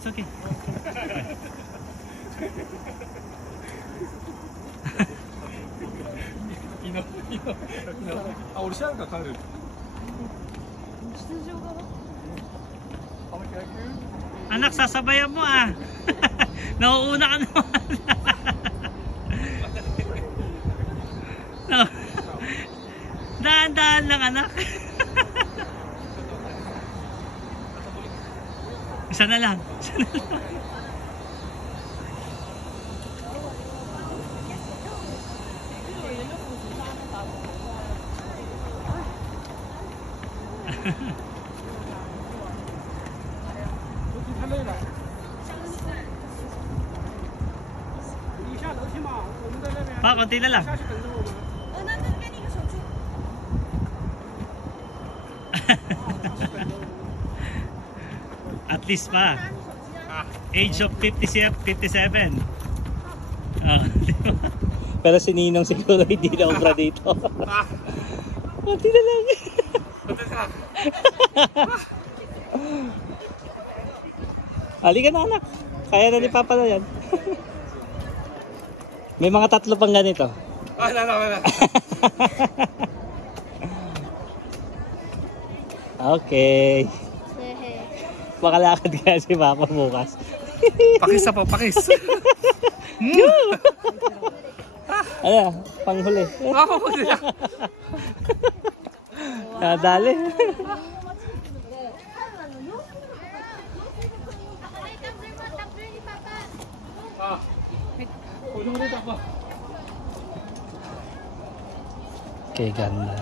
It's okay. 우리 시간가 가를. Anak, sasabayan mo ah. Nauuna ka naman. No. Daan-daan lang anak. Isa na lang. Isa na lang. Pa, konti na lang. At least pa. Age of 57. Oh, diba? Pero si Ninong siguro hindi na obra dito. Konti na lang. Halika na anak. Kaya na ni Papa na yan. May mga 3 pang ganito. Wala. Okay. Makalakad ka si Papa bukas. Pakis na po, pakis. Ano, panghuli. Ako po sila. Nadali. Okay, ganda.